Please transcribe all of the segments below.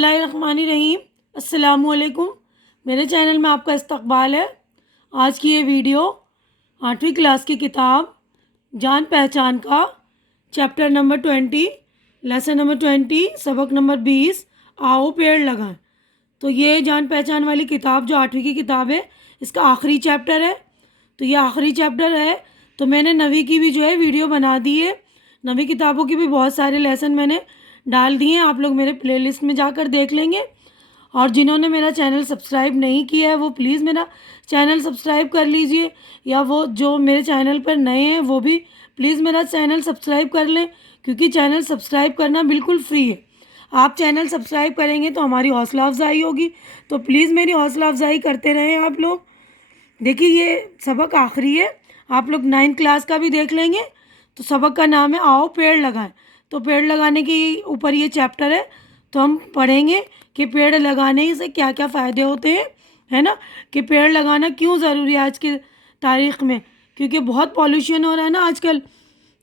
اللہ الرحمن الرحیم۔ السلام علیکم، میرے چینل میں آپ کا استقبال ہے۔ آج کی یہ ویڈیو 8ویں کلاس کی کتاب جان پہچان کا چیپٹر نمبر 20 لیسن نمبر 20 سبق نمبر 20 آؤ پیڑ لگائیں۔ تو یہ جان پہچان والی کتاب جو 8ویں کی کتاب ہے اس کا آخری چیپٹر ہے۔ تو یہ آخری چیپٹر ہے تو میں نے 9ویں کی بھی جو ہے ویڈیو بنا دی ہے۔ 9ویں کتابوں کی بھی بہت سارے لیسن میں نے ڈال دیے ہیں، آپ لوگ میرے پلے لسٹ میں جا کر دیکھ لیں گے۔ اور جنہوں نے میرا چینل سبسکرائب نہیں کیا ہے وہ پلیز میرا چینل سبسکرائب کر لیجئے، یا وہ جو میرے چینل پر نئے ہیں وہ بھی پلیز میرا چینل سبسکرائب کر لیں، کیونکہ چینل سبسکرائب کرنا بالکل فری ہے۔ آپ چینل سبسکرائب کریں گے تو ہماری حوصلہ افزائی ہوگی، تو پلیز میری حوصلہ افزائی کرتے رہیں آپ لوگ۔ دیکھیے یہ سبق آخری ہے، آپ لوگ 9 کلاس کا بھی دیکھ لیں گے۔ تو سبق کا نام ہے آؤ پیڑ لگائیں۔ تو پیڑ لگانے کے اوپر یہ چیپٹر ہے، تو ہم پڑھیں گے کہ پیڑ لگانے سے کیا کیا فائدے ہوتے ہیں، ہے نا، کہ پیڑ لگانا کیوں ضروری ہے آج کی تاریخ میں، کیونکہ بہت پالوشن ہو رہا ہے نا آج کل۔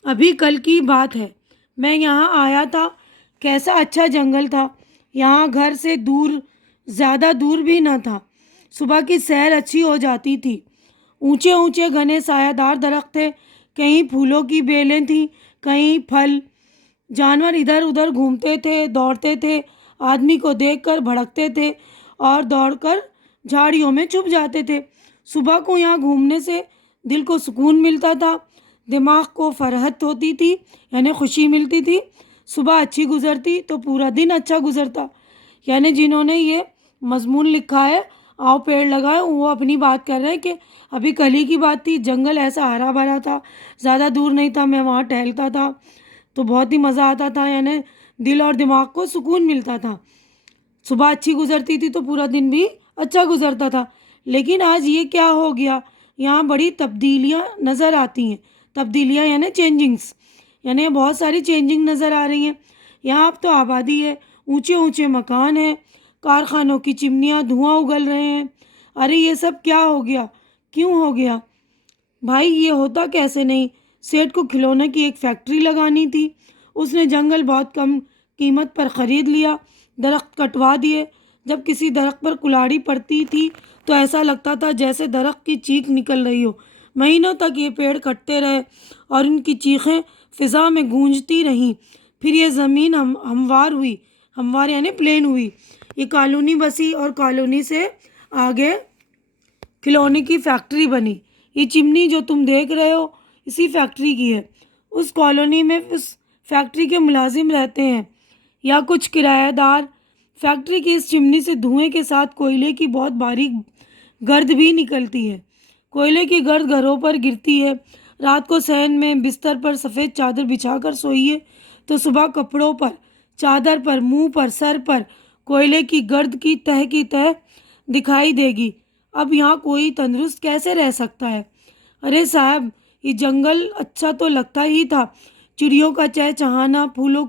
ابھی کل کی بات ہے، میں یہاں آیا تھا، کیسا اچھا جنگل تھا، یہاں گھر سے دور زیادہ دور بھی نہ تھا، صبح کی سیر اچھی ہو جاتی تھی، اونچے اونچے گھنے سایہ دار درخت تھے، کہیں پھولوں کی بیلیں تھیں، کہیں پھل، جانور ادھر ادھر گھومتے تھے، دوڑتے تھے، آدمی کو دیکھ کر بھڑکتے تھے اور دوڑ کر جھاڑیوں میں چھپ جاتے تھے۔ صبح کو یہاں گھومنے سے دل کو سکون ملتا تھا، دماغ کو فرحت ہوتی تھی، یعنی خوشی ملتی تھی۔ صبح اچھی گزرتی تو پورا دن اچھا گزرتا۔ یعنی جنہوں نے یہ مضمون لکھا ہے آؤ پیڑ لگائیں، وہ اپنی بات کر رہے ہیں کہ ابھی کل ہی کی بات تھی، جنگل ایسا ہرا بھرا تھا، زیادہ دور نہیں تھا، میں وہاں ٹہلتا تھا تو بہت ہی مزہ آتا تھا، یعنی دل اور دماغ کو سکون ملتا تھا۔ صبح اچھی گزرتی تھی تو پورا دن بھی اچھا گزرتا تھا۔ لیکن آج یہ کیا ہو گیا، یہاں بڑی تبدیلیاں نظر آتی ہیں، تبدیلیاں یعنی چینجنگز، یعنی بہت ساری چینجنگ نظر آ رہی ہیں۔ یہاں اب تو آبادی ہے، اونچے اونچے مکان ہیں، کارخانوں کی چمنیاں دھواں اگل رہے ہیں۔ ارے یہ سب کیا ہو گیا، کیوں ہو گیا بھائی؟ یہ ہوتا کیسے نہیں؟ سیٹھ کو کھلونے کی ایک فیکٹری لگانی تھی، اس نے جنگل بہت کم قیمت پر خرید لیا، درخت کٹوا دیے۔ جب کسی درخت پر کلاڑی پڑتی تھی تو ایسا لگتا تھا جیسے درخت کی چیخ نکل رہی ہو۔ مہینوں تک یہ پیڑ کٹتے رہے اور ان کی چیخیں فضا میں گونجتی رہیں۔ پھر یہ زمین ہموار ہوئی، ہموار یعنی پلین ہوئی، یہ کالونی بسی اور کالونی سے آگے کھلونے کی فیکٹری بنی۔ یہ چمنی جو تم دیکھ رہے ہو اسی فیکٹری کی ہے۔ اس کالونی میں اس فیکٹری کے ملازم رہتے ہیں یا کچھ کرایہ دار۔ فیکٹری کی اس چمنی سے دھوئیں کے ساتھ کوئلے کی بہت باریک گرد بھی نکلتی ہے۔ کوئلے کی گرد گھروں پر گرتی ہے۔ رات کو صحن میں بستر پر سفید چادر بچھا کر سوئیے تو صبح کپڑوں پر، چادر پر، منہ پر، سر پر کوئلے کی گرد کی تہ دکھائی دے گی۔ اب یہاں کوئی تندرست کیسے رہ سکتا ہے؟ ارے صاحب، یہ جنگل اچھا تو لگتا ہی تھا، چڑیوں کا چہچہانا، پھولوں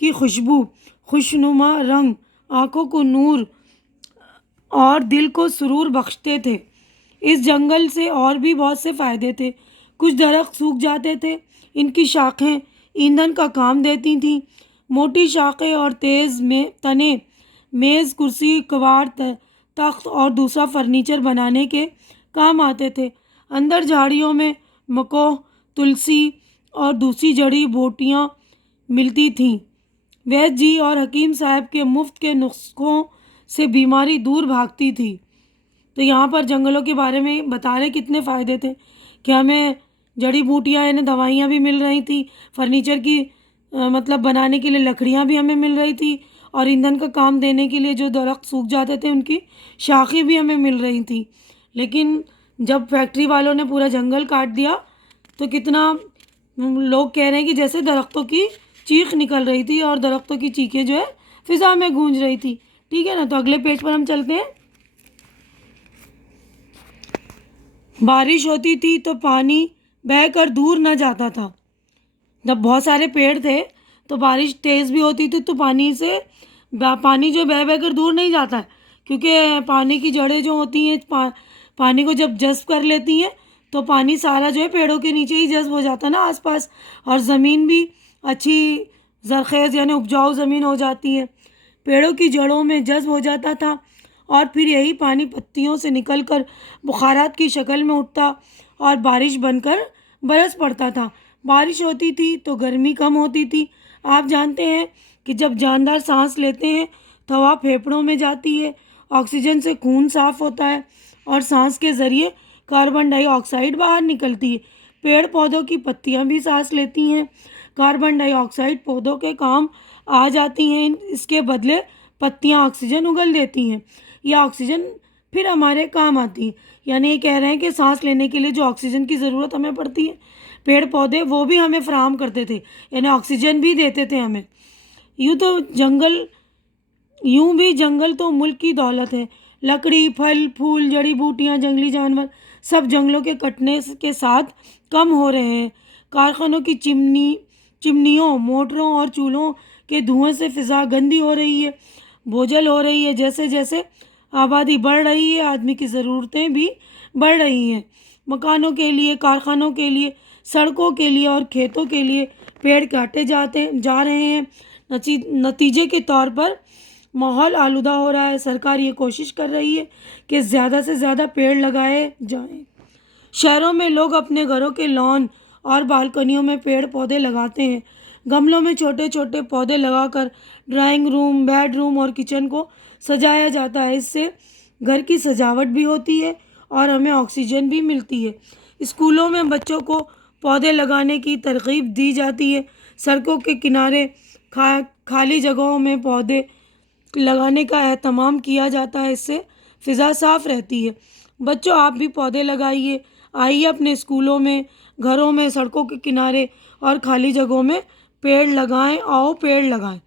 کی خوشبو، خوشنما رنگ آنکھوں کو نور اور دل کو سرور بخشتے تھے۔ اس جنگل سے اور بھی بہت سے فائدے تھے۔ کچھ درخت سوکھ جاتے تھے، ان کی شاخیں ایندھن کا کام دیتی تھیں۔ موٹی شاخیں اور تیز تنے میز، کرسی، کباڑ، تخت اور دوسرا فرنیچر بنانے کے کام آتے تھے۔ اندر جھاڑیوں میں مکوہ، تلسی اور دوسری جڑی بوٹیاں ملتی تھیں۔ وید جی اور حکیم صاحب کے مفت کے نسخوں سے بیماری دور بھاگتی تھی۔ تو یہاں پر جنگلوں کے بارے میں بتا رہے کتنے فائدے تھے کہ ہمیں جڑی بوٹیاں یعنی دوائیاں بھی مل رہی تھیں، فرنیچر کی مطلب بنانے کے لیے لکڑیاں بھی ہمیں مل رہی تھی، اور ایندھن کا کام دینے کے لیے جو درخت سوکھ جاتے تھے ان کی شاخیں بھی ہمیں مل رہی تھیں۔ لیکن جب فیکٹری والوں نے پورا جنگل کاٹ دیا تو کتنا لوگ کہہ رہے ہیں کہ جیسے درختوں کی چیخ نکل رہی تھی اور درختوں کی چیخیں جو ہے فضا میں گونج رہی تھی۔ ٹھیک ہے نا، تو اگلے پیج پر ہم چلتے ہیں۔ بارش ہوتی تھی تو پانی بہہ کر دور نہ جاتا تھا۔ جب بہت سارے پیڑ تھے تو بارش تیز بھی ہوتی تھی تو پانی جو بہہ بہہ کر دور نہیں جاتا ہے، کیونکہ پانی کی جڑیں جو ہوتی ہیں پانی کو جب جذب کر لیتی ہیں تو پانی سارا جو ہے پیڑوں کے نیچے ہی جذب ہو جاتا ہے نا آس پاس، اور زمین بھی اچھی زرخیز یعنی اپجاؤ زمین ہو جاتی ہے۔ پیڑوں کی جڑوں میں جذب ہو جاتا تھا اور پھر یہی پانی پتیوں سے نکل کر بخارات کی شکل میں اٹھتا اور بارش بن کر برس پڑتا تھا۔ بارش ہوتی تھی تو گرمی کم ہوتی تھی۔ آپ جانتے ہیں کہ جب جاندار سانس لیتے ہیں تو ہوا پھیپھڑوں میں جاتی ہے، آکسیجن سے خون صاف ہوتا ہے اور سانس کے ذریعے کاربن ڈائی آکسائڈ باہر نکلتی ہے۔ پیڑ پودوں کی پتیاں بھی سانس لیتی ہیں، کاربن ڈائی آکسائڈ پودوں کے کام آ جاتی ہیں، اس کے بدلے پتیاں آکسیجن اگل دیتی ہیں، یہ آکسیجن پھر ہمارے کام آتی ہے۔ یعنی یہ کہہ رہے ہیں کہ سانس لینے کے لیے جو آکسیجن کی ضرورت ہمیں پڑتی ہے، پیڑ پودے وہ بھی ہمیں فراہم کرتے تھے، یعنی آکسیجن بھی دیتے تھے ہمیں۔ یوں بھی جنگل تو ملک کی دولت ہے۔ لکڑی، پھل پھول، جڑی بوٹیاں، جنگلی جانور سب جنگلوں کے کٹنے کے ساتھ کم ہو رہے ہیں۔ کارخانوں کی چمنیوں، موٹروں اور چولہوں کے دھوئیں سے فضا گندی ہو رہی ہے، بوجھل ہو رہی ہے۔ جیسے جیسے آبادی بڑھ رہی ہے، آدمی کی ضرورتیں بھی بڑھ رہی ہیں۔ مکانوں کے لیے، کارخانوں کے لیے، سڑکوں کے لیے اور کھیتوں کے لیے پیڑ کاٹے جا رہے ہیں۔ نتیجے کے طور پر ماحول آلودہ ہو رہا ہے۔ سرکار یہ کوشش کر رہی ہے کہ زیادہ سے زیادہ پیڑ لگائے جائیں۔ شہروں میں لوگ اپنے گھروں کے لان اور بالکنیوں میں پیڑ پودے لگاتے ہیں۔ گملوں میں چھوٹے چھوٹے پودے لگا کر ڈرائنگ روم، بیڈ روم اور کچن کو سجایا جاتا ہے۔ اس سے گھر کی سجاوٹ بھی ہوتی ہے اور ہمیں آکسیجن بھی ملتی ہے۔ اسکولوں میں بچوں کو پودے لگانے کی ترغیب دی جاتی ہے۔ سڑکوں کے کنارے، خالی جگہوں میں پودے لگانے کا اہتمام کیا جاتا ہے، اس سے فضا صاف رہتی ہے۔ بچوں، آپ بھی پودے لگائیے۔ آئیے اپنے اسکولوں میں، گھروں میں، سڑکوں کے کنارے اور خالی جگہوں میں پیڑ لگائیں۔ آؤ پیڑ لگائیں،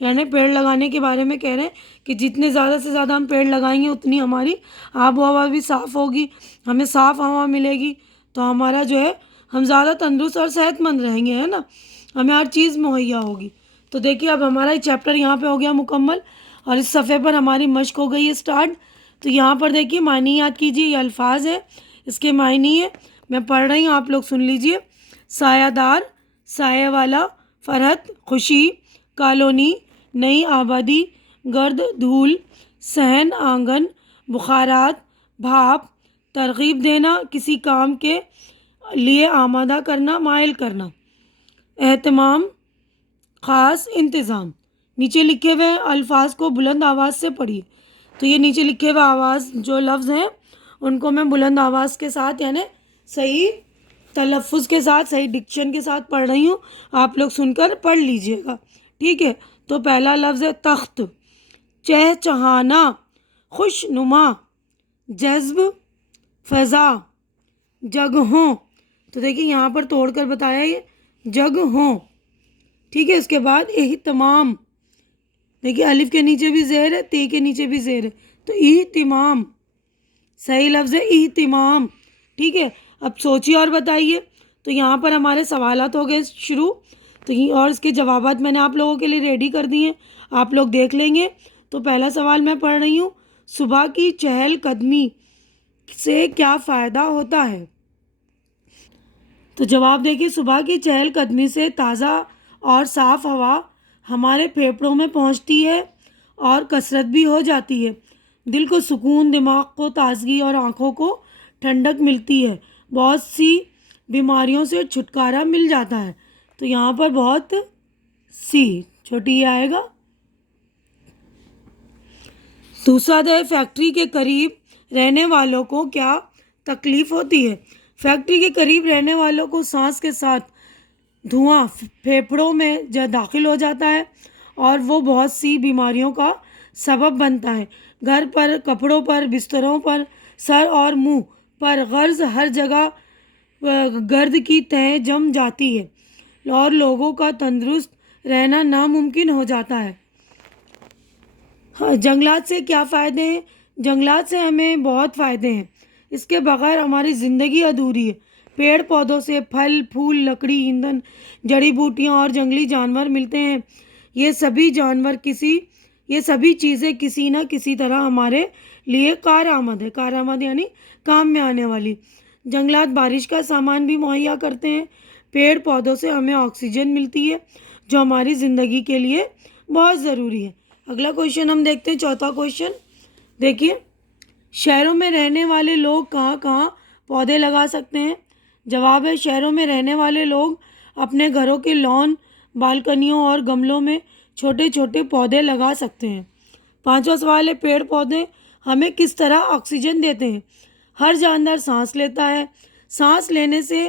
یعنی پیڑ لگانے کے بارے میں کہہ رہے ہیں کہ جتنے زیادہ سے زیادہ ہم پیڑ لگائیں گے اتنی ہماری آب و ہوا بھی صاف ہوگی، ہمیں صاف ہوا ملے گی، تو ہمارا جو ہے ہم زیادہ تندرست اور صحت مند رہیں گے، ہے نا، ہمیں ہر چیز مہیا ہوگی۔ تو دیکھیے اب ہمارا یہ چیپٹر یہاں پہ ہو گیا مکمل اور اس صفحے پر ہماری مشق ہو گئی ہے اسٹارٹ۔ تو یہاں پر دیکھیے معنی یاد کیجیے، یہ الفاظ ہے، اس کے معنی ہے، میں پڑھ رہی ہوں، آپ لوگ سن لیجیے۔ سایہ دار، سایہ والا، فرحت، خوشی، کالونی، نئی آبادی، گرد، دھول، صحن، آنگن، بخارات، بھاپ، ترغیب دینا، کسی کام کے لیے آمادہ کرنا، مائل کرنا، اہتمام، خاص، انتظام۔ نیچے لکھے ہوئے الفاظ کو بلند آواز سے پڑھیے۔ تو یہ نیچے لکھے ہوئے آواز جو لفظ ہیں ان کو میں بلند آواز کے ساتھ، یعنی صحیح تلفظ کے ساتھ، صحیح ڈکشن کے ساتھ پڑھ رہی ہوں، آپ لوگ سن کر پڑھ لیجئے گا، ٹھیک ہے۔ تو پہلا لفظ ہے تخت، چہچہانا، خوش نما، جذب، فضا، جگہوں۔ تو دیکھیے یہاں پر توڑ کر بتایا یہ جگہوں، ٹھیک ہے۔ اس کے بعد اہتمام، دیکھیے الف کے نیچے بھی زیر ہے، تے کے نیچے بھی زیر ہے، تو اہتمام، صحیح لفظ ہے اہتمام، ٹھیک ہے۔ اب سوچیے اور بتائیے۔ تو یہاں پر ہمارے سوالات ہو گئے شروع، تو اور اس کے جوابات میں نے آپ لوگوں کے لیے ریڈی کر دیے ہیں، آپ لوگ دیکھ لیں گے۔ تو پہلا سوال میں پڑھ رہی ہوں، صبح کی چہل قدمی سے کیا فائدہ ہوتا ہے؟ تو جواب دیکھیے، صبح کی چہل قدمی سے تازہ اور صاف ہوا ہمارے پھیپھڑوں میں پہنچتی ہے اور کسرت بھی ہو جاتی ہے، دل کو سکون، دماغ کو تازگی اور آنکھوں کو ٹھنڈک ملتی ہے، بہت سی بیماریوں سے چھٹکارا مل جاتا ہے۔ تو یہاں پر بہت سی چھوٹی یہ آئے گا۔ دوسرا ہے فیکٹری کے قریب رہنے والوں کو کیا تکلیف ہوتی ہے؟ فیکٹری کے قریب رہنے والوں کو سانس کے ساتھ دھواں پھیپھڑوں میں داخل ہو جاتا ہے اور وہ بہت سی بیماریوں کا سبب بنتا ہے۔ گھر پر، کپڑوں پر، بستروں پر، سر اور منہ پر غرض ہر جگہ گرد کی تہیں جم جاتی ہے اور لوگوں کا تندرست رہنا ناممکن ہو جاتا ہے۔ جنگلات سے کیا فائدے ہیں؟ جنگلات سے ہمیں بہت فائدے ہیں، اس کے بغیر ہماری زندگی ادھوری ہے۔ پیڑ پودوں سے پھل پھول، لکڑی، ایندھن، جڑی بوٹیاں اور جنگلی جانور ملتے ہیں۔ یہ سبھی چیزیں کسی نہ کسی طرح ہمارے لیے کارآمد ہے، کارآمد یعنی کام میں آنے والی۔ جنگلات بارش کا سامان بھی مہیا کرتے ہیں۔ پیڑ پودوں سے ہمیں آکسیجن ملتی ہے جو ہماری زندگی کے لیے بہت ضروری ہے۔ اگلا کوشچن ہم دیکھتے ہیں، چوتھا کوشچن دیکھیے، شہروں میں رہنے والے لوگ کہاں کہاں پودے لگا سکتے ہیں؟ جواب ہے شہروں میں رہنے والے لوگ اپنے گھروں کے لان، بالکنیوں اور گملوں میں چھوٹے چھوٹے پودے لگا سکتے ہیں۔ پانچواں سوال ہے، پیڑ پودے ہمیں کس طرح آکسیجن دیتے ہیں؟ ہر جاندار سانس لیتا ہے، سانس لینے سے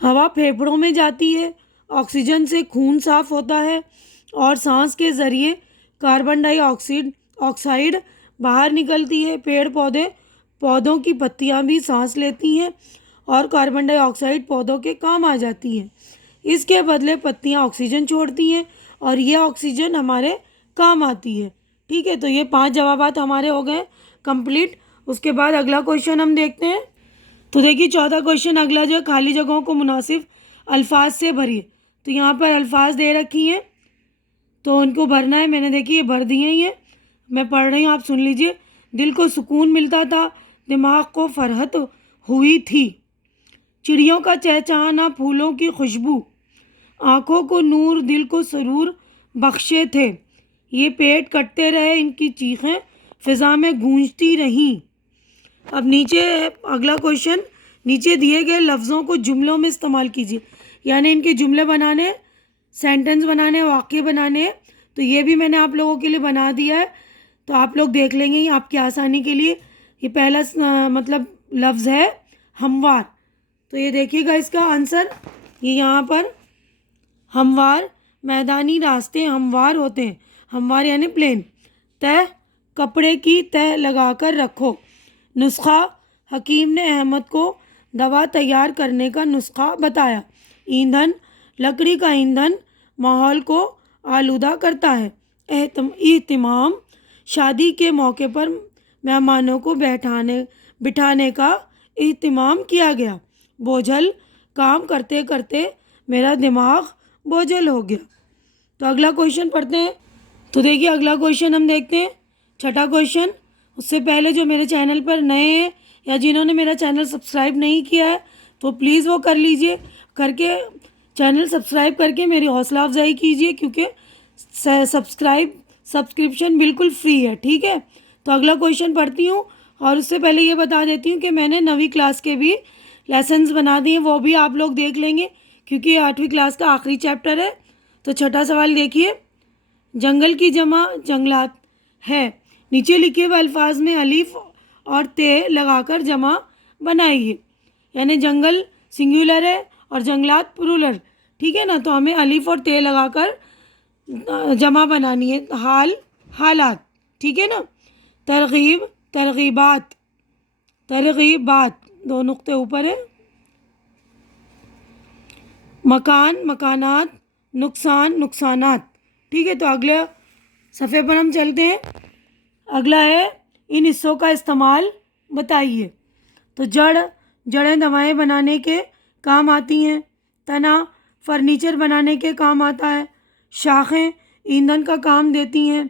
ہوا پھیپھڑوں میں جاتی ہے، آکسیجن سے خون صاف ہوتا ہے اور سانس کے ذریعے کاربن ڈائی آکسائڈ باہر نکلتی ہے۔ پیڑ پودوں کی پتیاں بھی سانس لیتی ہیں اور کاربن ڈائی آکسائڈ پودوں کے کام آ جاتی ہے، اس کے بدلے پتیاں آکسیجن چھوڑتی ہیں اور یہ آکسیجن ہمارے کام آتی ہے۔ ٹھیک ہے، تو یہ 5 جوابات ہمارے ہو گئے کمپلیٹ۔ اس کے بعد اگلا کوشچن ہم دیکھتے ہیں۔ تو دیکھیے چوتھا کوشچن اگلا جو ہے، خالی جگہوں کو مناسب الفاظ سے بھریے۔ تو یہاں پر الفاظ دے رکھی ہیں تو ان کو بھرنا ہے۔ میں نے دیکھی یہ بھر دیے ہیں، میں پڑھ رہی ہوں، آپ سن لیجئے۔ دل کو سکون ملتا تھا، دماغ کو فرحت ہوئی تھی، چڑیوں کا چہچہانا، پھولوں کی خوشبو آنکھوں کو نور، دل کو سرور بخشے تھے، یہ پیٹ کٹتے رہے، ان کی چیخیں فضا میں گونجتی رہیں۔ اب نیچے اگلا کوشچن، نیچے دیے گئے لفظوں کو جملوں میں استعمال کیجیے، یعنی ان کے جملے بنانے، سینٹنس بنانے، واقعے بنانے۔ تو یہ بھی میں نے آپ لوگوں کے لیے بنا دیا ہے، تو آپ لوگ دیکھ لیں گے یہ آپ کی آسانی کے لیے۔ یہ پہلا مطلب لفظ ہے ہموار، تو یہ دیکھیے گا اس کا آنسر، یہ یہاں پر ہموار، میدانی راستے ہموار ہوتے ہیں، ہموار یعنی پلین۔ تہ، کپڑے کی تہ لگا کر رکھو۔ نسخہ، حکیم نے احمد کو دوا تیار کرنے کا نسخہ بتایا۔ ایندھن، لکڑی کا ایندھن ماحول کو آلودہ کرتا ہے۔ اہتمام، شادی کے موقع پر مہمانوں کو بٹھانے کا اہتمام کیا گیا۔ بوجھل، کام کرتے کرتے میرا دماغ بوجھل ہو گیا۔ تو اگلا کوشچن پڑھتے ہیں۔ تو دیکھیے اگلا کوشچن ہم دیکھتے ہیں، چھٹا کوشچن۔ اس سے پہلے جو میرے چینل پر نئے ہیں یا جنہوں نے میرا چینل سبسکرائب نہیں کیا ہے تو پلیز وہ کر لیجئے، کر کے چینل سبسکرائب کر کے میری حوصلہ افزائی کیجئے، کیونکہ سبسکرپشن بالکل فری ہے۔ ٹھیک ہے، تو اگلا کوشچن پڑھتی ہوں، اور اس سے پہلے یہ بتا دیتی ہوں کہ میں نے 9ویں کلاس کے بھی لیسنز بنا دیے، وہ بھی آپ لوگ دیکھ لیں گے کیونکہ یہ 8ویں کلاس کا آخری چیپٹر ہے۔ تو چھٹا سوال دیکھیے، جنگل کی جمع جنگلات ہے، نیچے لکھے ہوئے الفاظ میں الف اور تے لگا کر جمع بنائیے، یعنی جنگل سنگولر ہے اور جنگلات پلورل۔ ٹھیک ہے نا، تو ہمیں الف اور تے لگا کر جمع بنانی ہے۔ حال، حالات، ٹھیک ہے نا۔ ترغیب، ترغیبات، ترغیبات، 2 نقطے اوپر ہے۔ مکان، مکانات، نقصان، نقصانات۔ ٹھیک ہے، تو اگلے صفحے پر ہم چلتے ہیں۔ اگلا ہے ان حصوں کا استعمال بتائیے۔ تو جڑیں دوائیں بنانے کے کام آتی ہیں، تنا فرنیچر بنانے کے کام آتا ہے، شاخیں ایندھن کا کام دیتی ہیں،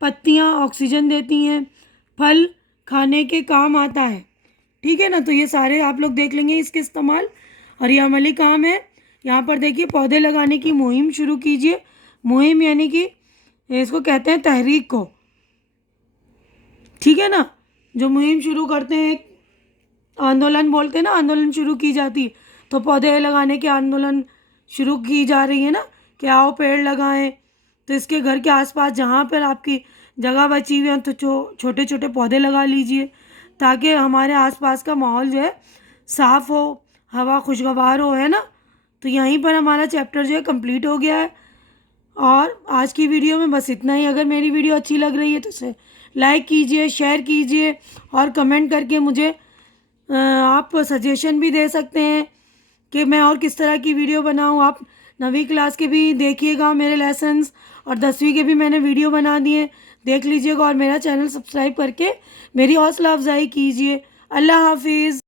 پتیاں آکسیجن دیتی ہیں، پھل کھانے کے کام آتا ہے۔ ٹھیک ہے نا، تو یہ سارے آپ لوگ دیکھ لیں گے اس کے استعمال، اور یہ عملی کام ہے۔ یہاں پر دیکھیے پودے لگانے کی مہم شروع کیجیے، مہم یعنی کہ اس کو کہتے ہیں تحریک کو۔ ٹھیک ہے نا، جو مہم شروع کرتے ہیں، آندولن بولتے ہیں نا، آندولن شروع کی جاتی، تو پودے لگانے کے آندولن شروع کی جا رہی ہے نا، کہ آؤ پیڑ لگائیں۔ تو اس کے گھر کے آس پاس جہاں پر آپ کی جگہ بچی ہوئی ہے تو چھوٹے چھوٹے پودے لگا لیجئے، تاکہ ہمارے آس پاس کا ماحول جو ہے صاف ہو، ہوا خوشگوار ہو، ہے نا۔ تو یہیں پر ہمارا چیپٹر جو ہے کمپلیٹ ہو گیا ہے، اور آج کی ویڈیو میں بس اتنا ہی۔ اگر میری ویڈیو اچھی لگ رہی ہے تو اسے لائک کیجئے، شیئر کیجئے، اور کمنٹ کر کے مجھے آپ سجیشن بھی دے سکتے ہیں کہ میں اور کس طرح کی ویڈیو بناؤں۔ آپ 9ویں کلاس کے بھی دیکھیے گا میرے لیسنز، اور 10ویں کے بھی میں نے ویڈیو بنا دیے، دیکھ لیجئے گا، اور میرا چینل سبسکرائب کر کے میری حوصلہ افزائی کیجئے۔ اللہ حافظ۔